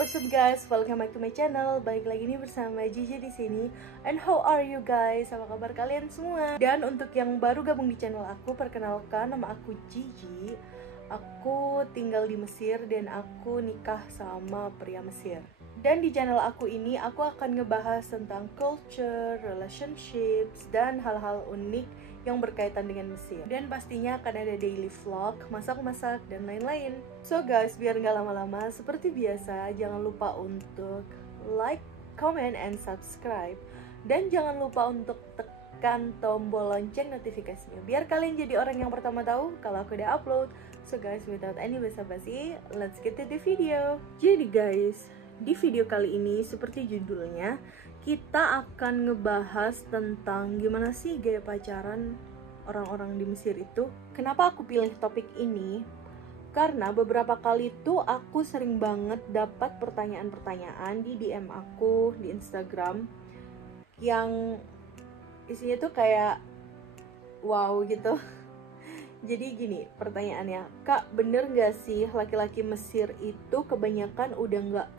What's up guys? Welcome back to my channel. Balik lagi nih bersama Gigi di sini. And how are you guys? Apa kabar kalian semua? Dan untuk yang baru gabung di channel aku, perkenalkan, nama aku Gigi. Aku tinggal di Mesir dan aku nikah sama pria Mesir. Dan di channel aku ini aku akan ngebahas tentang culture, relationships, dan hal-hal unik yang berkaitan dengan Mesir. Dan pastinya akan ada daily vlog, masak-masak, dan lain-lain. So guys, biar nggak lama-lama, seperti biasa, jangan lupa untuk like, comment, and subscribe. Dan jangan lupa untuk tekan tombol lonceng notifikasinya, biar kalian jadi orang yang pertama tahu kalau aku udah upload. So guys, without any basa-basi, let's get to the video. Jadi guys, di video kali ini, seperti judulnya, kita akan ngebahas tentang gimana sih gaya pacaran orang-orang di Mesir itu. Kenapa aku pilih topik ini? Karena beberapa kali tuh aku sering banget dapat pertanyaan-pertanyaan di DM aku di Instagram yang isinya tuh kayak wow gitu. Jadi gini pertanyaannya, Kak, bener gak sih laki-laki Mesir itu kebanyakan udah gak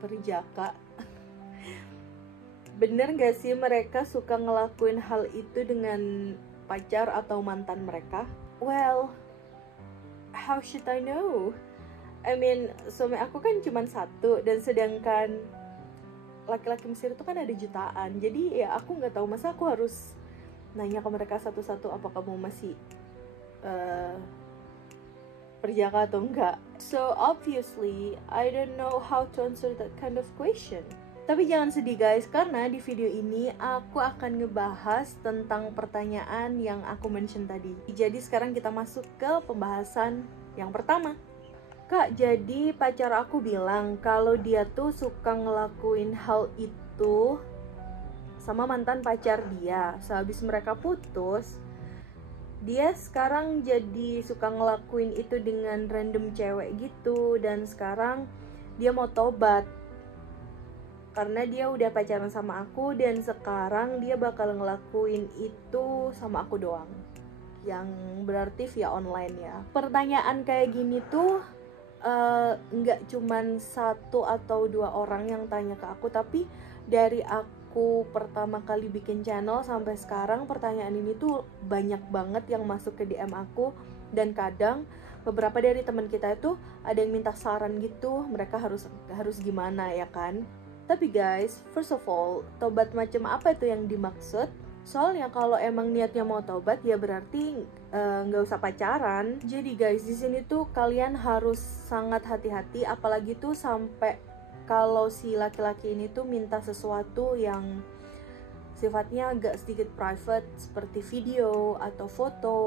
perjaka? Bener gak sih mereka suka ngelakuin hal itu dengan pacar atau mantan mereka? Well, how should I know? I mean, suami aku kan cuma satu, dan sedangkan laki-laki Mesir itu kan ada jutaan. Jadi ya aku gak tahu, masa aku harus nanya ke mereka satu-satu apa kamu masih perjaka atau enggak. So obviously, I don't know how to answer that kind of question. Tapi jangan sedih guys, karena di video ini aku akan ngebahas tentang pertanyaan yang aku mention tadi. Jadi sekarang kita masuk ke pembahasan yang pertama. Kak, jadi pacar aku bilang kalau dia tuh suka ngelakuin hal itu sama mantan pacar dia. Sehabis mereka putus, dia sekarang jadi suka ngelakuin itu dengan random cewek gitu. Dan sekarang dia mau tobat karena dia udah pacaran sama aku, dan sekarang dia bakal ngelakuin itu sama aku doang, yang berarti via online ya. Pertanyaan kayak gini tuh nggak cuman satu atau dua orang yang tanya ke aku, tapi dari aku pertama kali bikin channel sampai sekarang pertanyaan ini tuh banyak banget yang masuk ke DM aku. Dan kadang beberapa dari teman kita itu ada yang minta saran gitu, mereka harus gimana ya kan. Tapi guys, first of all, tobat macam apa itu yang dimaksud? Soalnya kalau emang niatnya mau tobat ya berarti nggak usah pacaran. Jadi guys, di sini tuh kalian harus sangat hati-hati, apalagi tuh sampai kalau si laki-laki ini tuh minta sesuatu yang sifatnya agak sedikit private seperti video atau foto.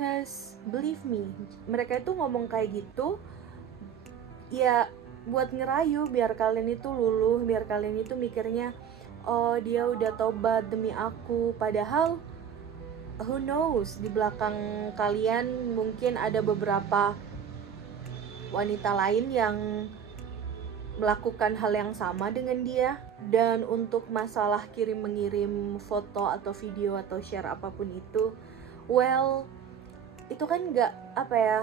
Cause believe me, mereka itu ngomong kayak gitu ya buat ngerayu biar kalian itu luluh, biar kalian itu mikirnya oh dia udah tobat demi aku. Padahal who knows, di belakang kalian mungkin ada beberapa wanita lain yang melakukan hal yang sama dengan dia. Dan untuk masalah kirim-mengirim foto atau video atau share apapun itu, well, itu kan nggak apa ya,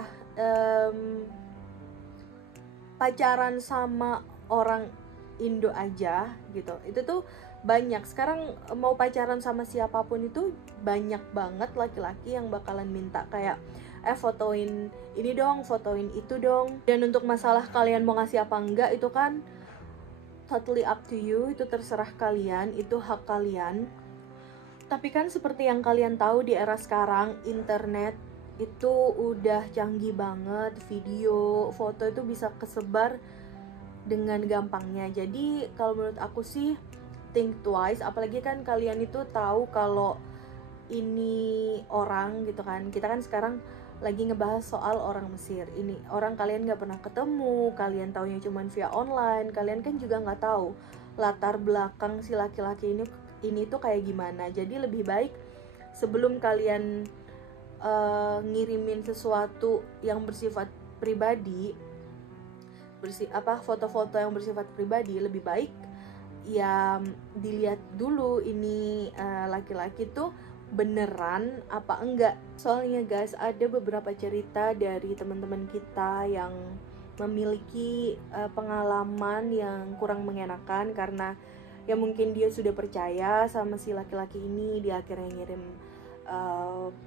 pacaran sama orang Indo aja gitu. Itu tuh banyak. Sekarang mau pacaran sama siapapun itu banyak banget laki-laki yang bakalan minta kayak fotoin ini dong, fotoin itu dong. Dan untuk masalah kalian mau ngasih apa enggak, itu kan totally up to you, itu terserah kalian, itu hak kalian. Tapi kan seperti yang kalian tahu, di era sekarang internet itu udah canggih banget, video, foto itu bisa kesebar dengan gampangnya. Jadi kalau menurut aku sih think twice, apalagi kan kalian itu tahu kalau ini orang gitu kan. Kita kan sekarang lagi ngebahas soal orang Mesir. Ini orang kalian gak pernah ketemu, kalian taunya cuma via online, kalian kan juga gak tahu latar belakang si laki-laki ini tuh kayak gimana. Jadi lebih baik sebelum kalian ngirimin sesuatu yang bersifat pribadi, foto-foto yang bersifat pribadi, lebih baik ya dilihat dulu ini laki-laki tuh beneran apa enggak. Soalnya guys, ada beberapa cerita dari teman-teman kita yang memiliki pengalaman yang kurang mengenakan, karena ya mungkin dia sudah percaya sama si laki-laki ini, dia akhirnya ngirim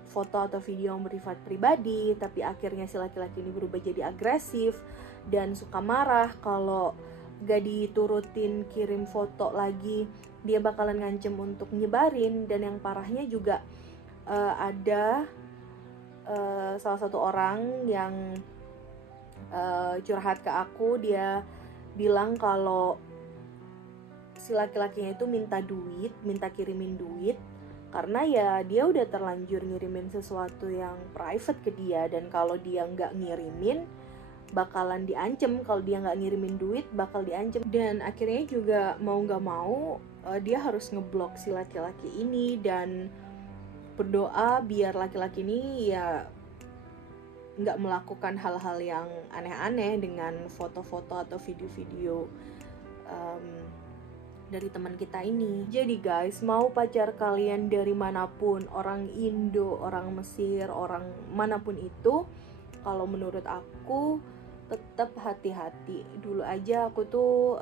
foto atau video yang bersifat pribadi, tapi akhirnya si laki-laki ini berubah jadi agresif dan suka marah kalau gak diturutin kirim foto lagi, dia bakalan ngancem untuk nyebarin. Dan yang parahnya juga ada salah satu orang yang curhat ke aku. Dia bilang kalau si laki-lakinya itu minta kirimin duit karena ya dia udah terlanjur ngirimin sesuatu yang private ke dia, dan kalau dia nggak ngirimin bakalan diancem, kalau dia nggak ngirimin duit bakal diancem. Dan akhirnya juga mau nggak mau dia harus ngeblok si laki-laki ini dan berdoa biar laki-laki ini ya nggak melakukan hal-hal yang aneh-aneh dengan foto-foto atau video-video dari teman kita ini. Jadi guys, mau pacar kalian dari manapun, orang Indo, orang Mesir, orang manapun itu, kalau menurut aku tetap hati-hati. Dulu aja aku tuh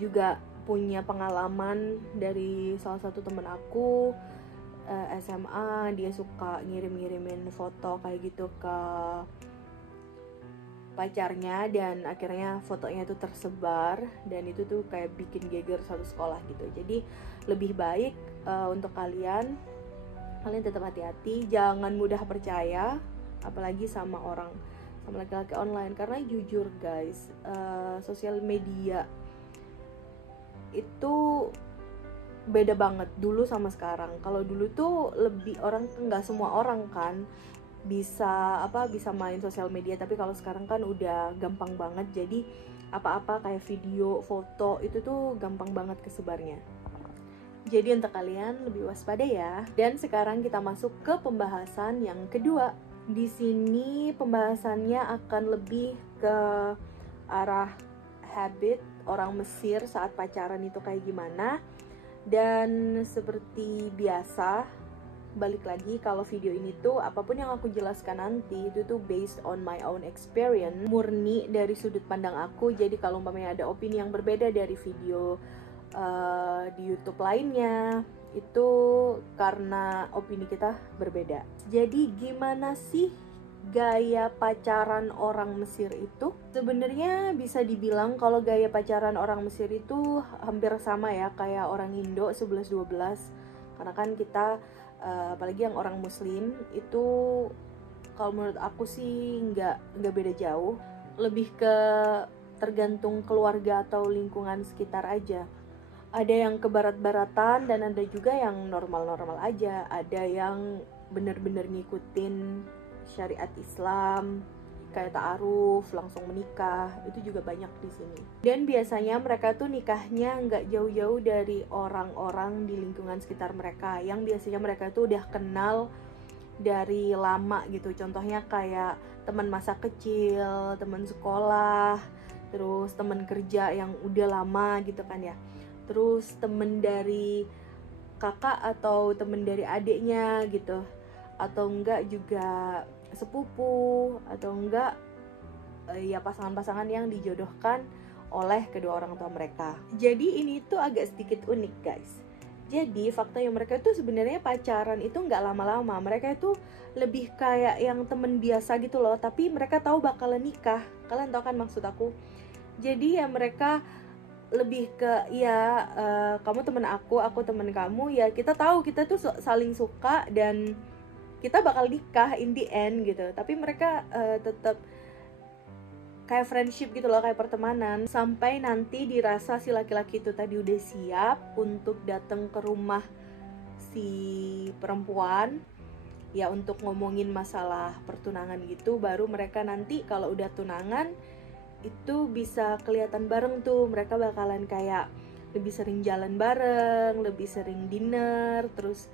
juga punya pengalaman dari salah satu teman aku, SMA. Dia suka ngirim-ngirimin foto kayak gitu ke pacarnya, dan akhirnya fotonya itu tersebar, dan itu tuh kayak bikin geger satu sekolah gitu. Jadi lebih baik untuk kalian tetap hati-hati, jangan mudah percaya apalagi sama laki-laki online. Karena jujur guys, sosial media itu beda banget dulu sama sekarang. Kalau dulu tuh lebih orang, nggak semua orang kan bisa main sosial media, tapi kalau sekarang kan udah gampang banget. Jadi apa-apa kayak video, foto itu tuh gampang banget kesebarnya. Jadi untuk kalian lebih waspada ya. Dan sekarang kita masuk ke pembahasan yang kedua. Di sini pembahasannya akan lebih ke arah habit orang Mesir saat pacaran itu kayak gimana. Dan seperti biasa, balik lagi, kalau video ini tuh apapun yang aku jelaskan nanti itu tuh based on my own experience, murni dari sudut pandang aku. Jadi kalau umpamanya ada opini yang berbeda dari video di YouTube lainnya, itu karena opini kita berbeda. Jadi gimana sih gaya pacaran orang Mesir itu? Sebenarnya bisa dibilang kalau gaya pacaran orang Mesir itu hampir sama ya kayak orang Indo 11-12. Karena kan kita apalagi yang orang Muslim itu, kalau menurut aku sih nggak beda jauh. Lebih ke tergantung keluarga atau lingkungan sekitar aja. Ada yang ke barat-baratan dan ada juga yang normal-normal aja. Ada yang bener-bener ngikutin syariat Islam, kayak ta'aruf, langsung menikah, itu juga banyak di sini. Dan biasanya mereka tuh nikahnya nggak jauh-jauh dari orang-orang di lingkungan sekitar mereka, yang biasanya mereka tuh udah kenal dari lama gitu. Contohnya kayak teman masa kecil, teman sekolah, terus teman kerja yang udah lama gitu kan ya. Terus temen dari kakak atau temen dari adiknya gitu, atau enggak juga sepupu, atau enggak ya pasangan-pasangan yang dijodohkan oleh kedua orang tua mereka. Jadi ini tuh agak sedikit unik guys. Jadi faktanya mereka tuh sebenarnya pacaran itu nggak lama-lama. Mereka itu lebih kayak yang temen biasa gitu loh, tapi mereka tahu bakalan nikah. Kalian tahu kan maksud aku? Jadi ya mereka lebih ke ya kamu temen aku temen kamu, ya kita tahu kita tuh saling suka dan kita bakal nikah in the end gitu. Tapi mereka tetap kayak friendship gitu loh, kayak pertemanan, sampai nanti dirasa si laki-laki itu tadi udah siap untuk datang ke rumah si perempuan ya untuk ngomongin masalah pertunangan gitu. Baru mereka nanti kalau udah tunangan itu bisa kelihatan bareng tuh, mereka bakalan kayak lebih sering jalan bareng, lebih sering dinner, terus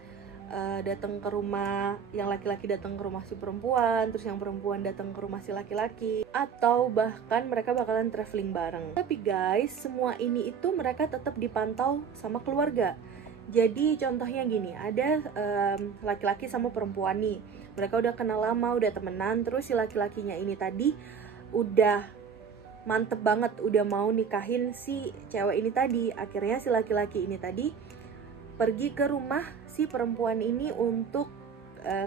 datang ke rumah, yang laki-laki datang ke rumah si perempuan, terus yang perempuan datang ke rumah si laki-laki, atau bahkan mereka bakalan traveling bareng. Tapi guys, semua ini itu mereka tetap dipantau sama keluarga. Jadi contohnya gini, ada laki-laki sama perempuan nih, mereka udah kenal lama, udah temenan, terus si laki-lakinya ini tadi udah mantep banget, udah mau nikahin si cewek ini tadi. Akhirnya si laki-laki ini tadi pergi ke rumah si perempuan ini untuk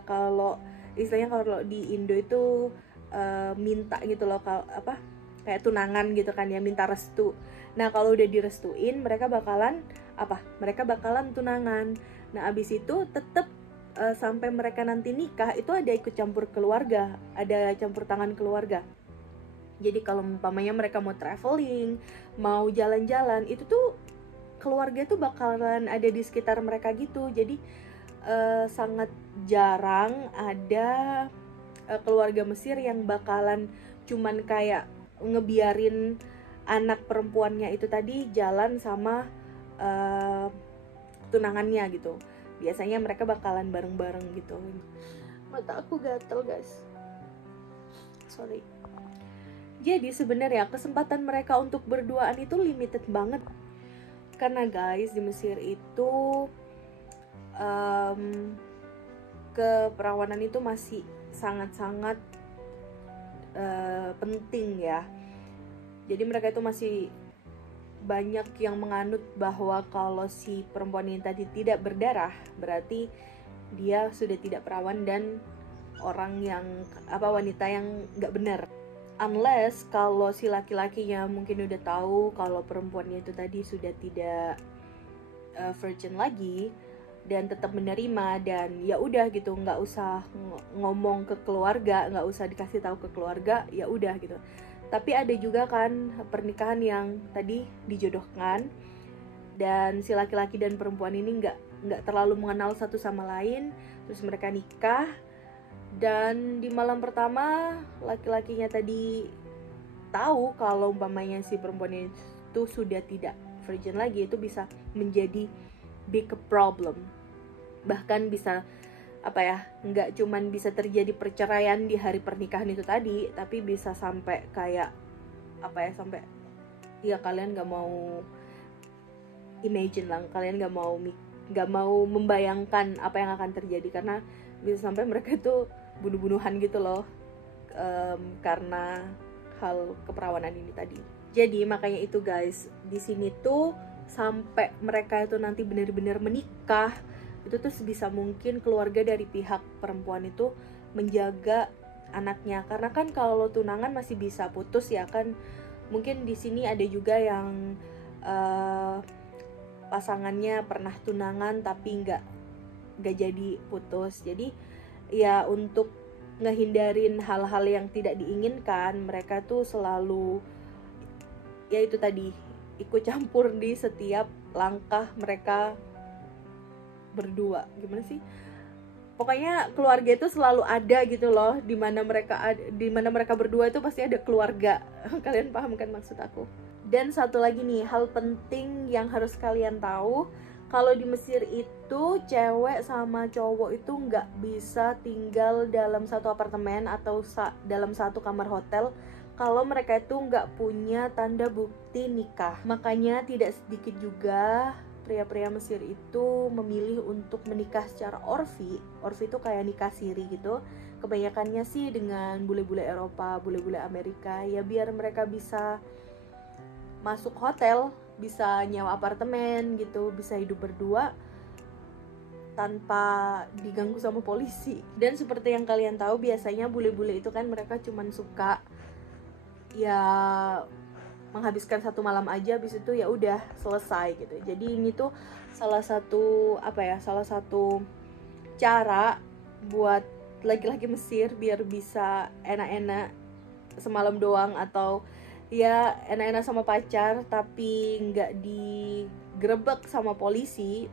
kalau istilahnya kalau di Indo itu minta gitu loh, kayak tunangan gitu kan ya, minta restu. Nah kalau udah direstuin mereka bakalan tunangan. Nah abis itu tetap sampai mereka nanti nikah itu ada ikut campur keluarga, ada campur tangan keluarga. Jadi kalau umpamanya mereka mau traveling, mau jalan-jalan, itu tuh keluarga tuh bakalan ada di sekitar mereka gitu. Jadi sangat jarang ada keluarga Mesir yang bakalan cuman kayak ngebiarin anak perempuannya itu tadi jalan sama tunangannya gitu. Biasanya mereka bakalan bareng-bareng gitu. Mata aku gatel guys, sorry. Jadi sebenarnya kesempatan mereka untuk berduaan itu limited banget. Karena guys di Mesir itu keperawanan itu masih sangat-sangat penting ya. Jadi mereka itu masih banyak yang menganut bahwa kalau si perempuan ini tadi tidak berdarah berarti dia sudah tidak perawan dan orang yang wanita yang nggak benar. Unless kalau si laki-lakinya mungkin udah tahu kalau perempuannya itu tadi sudah tidak virgin lagi dan tetap menerima, dan ya udah gitu, nggak usah ngomong ke keluarga, nggak usah dikasih tahu ke keluarga, ya udah gitu. Tapi ada juga kan pernikahan yang tadi dijodohkan dan si laki-laki dan perempuan ini nggak terlalu mengenal satu sama lain, terus mereka nikah dan di malam pertama laki-lakinya tadi tahu kalau umpamanya si perempuan itu sudah tidak virgin lagi, itu bisa menjadi big problem. Bahkan bisa nggak cuman bisa terjadi perceraian di hari pernikahan itu tadi, tapi bisa sampai kayak sampai ya kalian nggak mau imagine lah, kalian nggak mau membayangkan apa yang akan terjadi, karena bisa sampai mereka itu bunuh-bunuhan gitu loh karena hal keperawanan ini tadi. Jadi makanya itu guys, di sini tuh sampai mereka itu nanti benar-benar menikah, itu tuh sebisa mungkin keluarga dari pihak perempuan itu menjaga anaknya. Karena kan kalau tunangan masih bisa putus ya kan. Mungkin di sini ada juga yang pasangannya pernah tunangan tapi nggak jadi putus. Jadi ya untuk ngehindarin hal-hal yang tidak diinginkan, mereka tuh selalu ya itu tadi ikut campur di setiap langkah mereka berdua. Gimana sih, pokoknya keluarga itu selalu ada gitu loh, dimana mereka berdua itu pasti ada keluarga. Kalian paham kan maksud aku? Dan satu lagi nih, hal penting yang harus kalian tahu, kalau di Mesir itu cewek sama cowok itu nggak bisa tinggal dalam satu apartemen atau dalam satu kamar hotel kalau mereka itu nggak punya tanda bukti nikah. Makanya tidak sedikit juga pria-pria Mesir itu memilih untuk menikah secara orfi. Orfi itu kayak nikah siri gitu. Kebanyakannya sih dengan bule-bule Eropa, bule-bule Amerika, ya biar mereka bisa masuk hotel, bisa nyewa apartemen gitu, bisa hidup berdua tanpa diganggu sama polisi. Dan seperti yang kalian tahu, biasanya bule-bule itu kan mereka cuman suka ya menghabiskan satu malam aja, habis itu ya udah selesai gitu. Jadi ini tuh salah satu cara buat laki-laki Mesir biar bisa enak-enak semalam doang, atau ya enak-enak sama pacar tapi nggak digerebek sama polisi,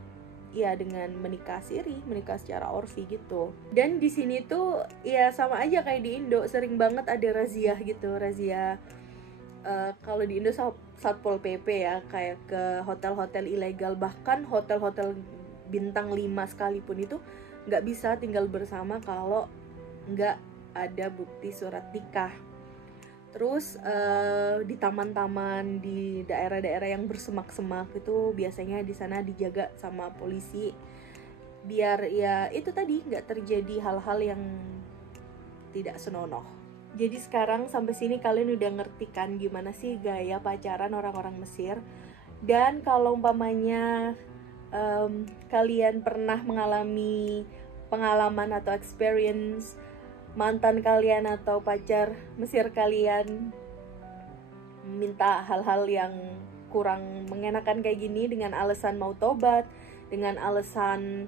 ya dengan menikah siri, menikah secara orfi gitu. Dan di sini tuh ya sama aja kayak di Indo, sering banget ada razia gitu, razia kalau di Indo Satpol PP ya, kayak ke hotel-hotel ilegal, bahkan hotel-hotel bintang 5 sekalipun itu nggak bisa tinggal bersama kalau nggak ada bukti surat nikah. Terus di taman-taman di daerah-daerah yang bersemak-semak itu biasanya di sana dijaga sama polisi biar ya itu tadi nggak terjadi hal-hal yang tidak senonoh. Jadi sekarang sampai sini kalian udah ngerti kan gimana sih gaya pacaran orang-orang Mesir. Dan kalau umpamanya kalian pernah mengalami pengalaman atau experience mantan kalian atau pacar Mesir kalian minta hal-hal yang kurang mengenakan kayak gini dengan alasan mau tobat, dengan alasan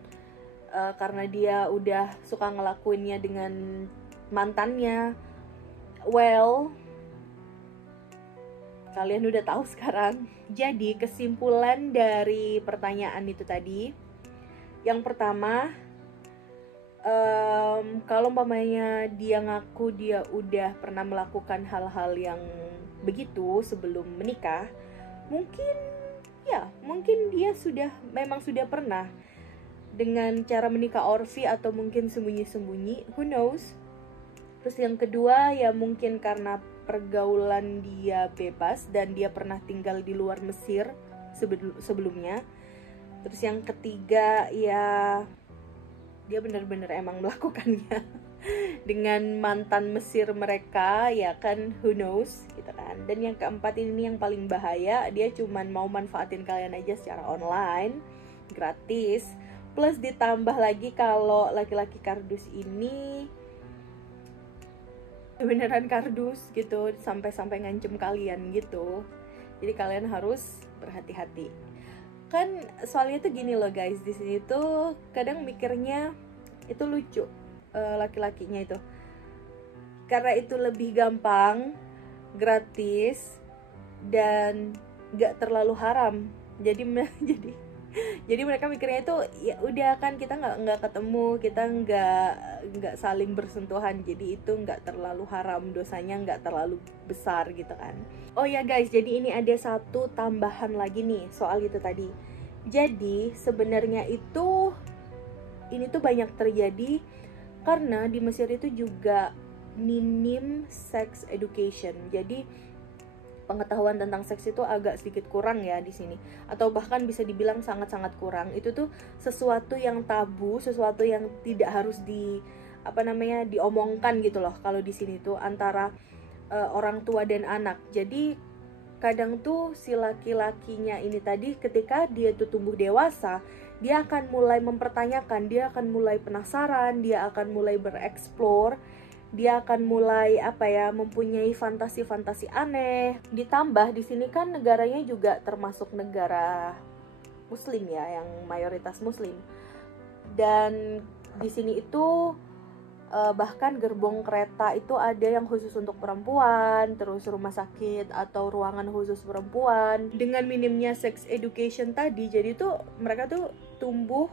karena dia udah suka ngelakuinnya dengan mantannya, well, kalian udah tahu sekarang. Jadi kesimpulan dari pertanyaan itu tadi, yang pertama, kalau umpamanya dia ngaku dia udah pernah melakukan hal-hal yang begitu sebelum menikah, mungkin dia memang sudah pernah dengan cara menikah orfi atau mungkin sembunyi-sembunyi, who knows. Terus yang kedua ya mungkin karena pergaulan dia bebas dan dia pernah tinggal di luar Mesir sebelumnya. Terus yang ketiga ya dia benar-benar emang melakukannya dengan mantan Mesir mereka, ya kan, who knows gitu kan. Dan yang keempat ini yang paling bahaya, dia cuman mau manfaatin kalian aja secara online gratis. Plus ditambah lagi kalau laki-laki kardus ini beneran kardus gitu, sampai ngancem kalian gitu. Jadi kalian harus berhati-hati. Kan soalnya tuh gini loh guys, di sini tuh kadang mikirnya itu lucu, laki-lakinya itu, karena itu lebih gampang, gratis, dan gak terlalu haram. Jadi jadi mereka mikirnya itu ya udah kan kita nggak ketemu, kita nggak saling bersentuhan, jadi itu nggak terlalu haram, dosanya nggak terlalu besar gitu kan. Oh ya guys, jadi ini ada satu tambahan lagi nih soal itu tadi. Jadi sebenarnya ini tuh banyak terjadi karena di Mesir itu juga minim sex education. Jadi pengetahuan tentang seks itu agak sedikit kurang ya di sini, atau bahkan bisa dibilang sangat-sangat kurang. Itu tuh sesuatu yang tabu, sesuatu yang tidak harus diomongkan gitu loh kalau di sini tuh antara orang tua dan anak. Jadi kadang tuh si laki-lakinya ini tadi ketika dia tuh tumbuh dewasa, dia akan mulai mempertanyakan, dia akan mulai penasaran, dia akan mulai bereksplor, dia akan mulai mempunyai fantasi-fantasi aneh. Ditambah di sini kan negaranya juga termasuk negara Muslim ya, yang mayoritas Muslim. Dan di sini itu bahkan gerbong kereta itu ada yang khusus untuk perempuan, terus rumah sakit atau ruangan khusus perempuan. Dengan minimnya sex education tadi, jadi tuh mereka tuh tumbuh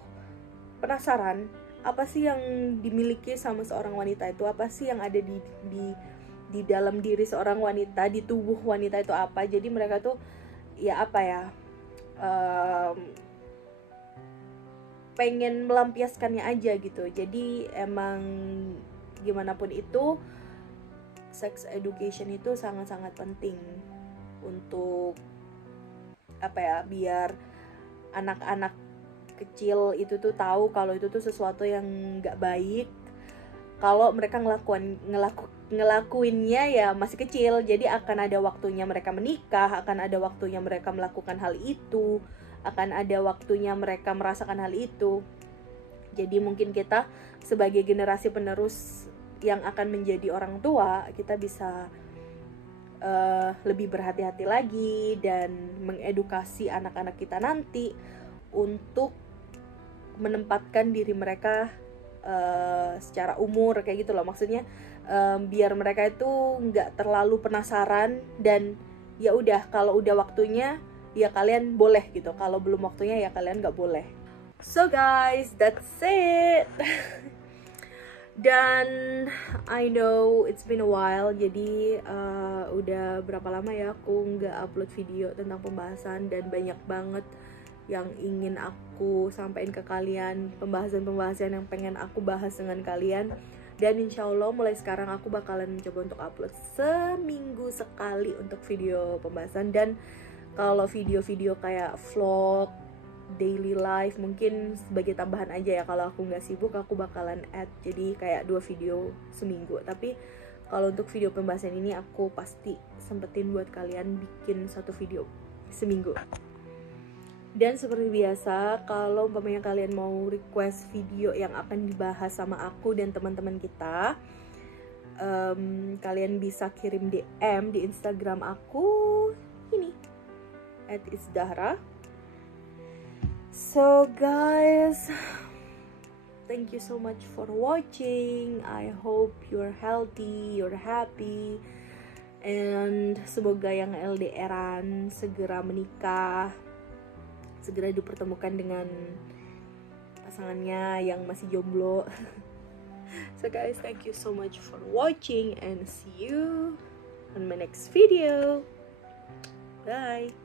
penasaran, apa sih yang dimiliki sama seorang wanita itu, apa sih yang ada di dalam diri seorang wanita, di tubuh wanita itu apa. Jadi mereka tuh pengen melampiaskannya aja gitu. Jadi emang gimana pun itu, sex education itu sangat-sangat penting untuk biar anak-anak kecil itu tuh tahu kalau itu tuh sesuatu yang nggak baik. Kalau mereka ngelakuinnya ya masih kecil, jadi akan ada waktunya mereka menikah, akan ada waktunya mereka melakukan hal itu, akan ada waktunya mereka merasakan hal itu. Jadi mungkin kita sebagai generasi penerus yang akan menjadi orang tua, kita bisa lebih berhati-hati lagi dan mengedukasi anak-anak kita nanti untuk menempatkan diri mereka secara umur kayak gitu loh. Maksudnya biar mereka itu nggak terlalu penasaran, dan ya udah, kalau udah waktunya ya kalian boleh gitu, kalau belum waktunya ya kalian nggak boleh. So guys, that's it. Dan I know it's been a while, jadi udah berapa lama ya aku nggak upload video tentang pembahasan, dan banyak banget yang ingin aku sampaikan ke kalian, pembahasan-pembahasan yang pengen aku bahas dengan kalian. Dan insya Allah mulai sekarang aku bakalan mencoba untuk upload seminggu sekali untuk video pembahasan. Dan kalau video-video kayak vlog, daily life mungkin sebagai tambahan aja ya. Kalau aku nggak sibuk, aku bakalan add jadi kayak 2 video seminggu. Tapi kalau untuk video pembahasan ini aku pasti sempetin buat kalian bikin satu video seminggu. Dan seperti biasa, kalau umpamanya kalian mau request video yang akan dibahas sama aku dan teman-teman kita, kalian bisa kirim DM di Instagram aku ini @isdahra. So guys, thank you so much for watching. I hope you're healthy, you're happy, and semoga yang LDRan segera menikah, segera dipertemukan dengan pasangannya yang masih jomblo. So guys, thank you so much for watching and see you on my next video. Bye.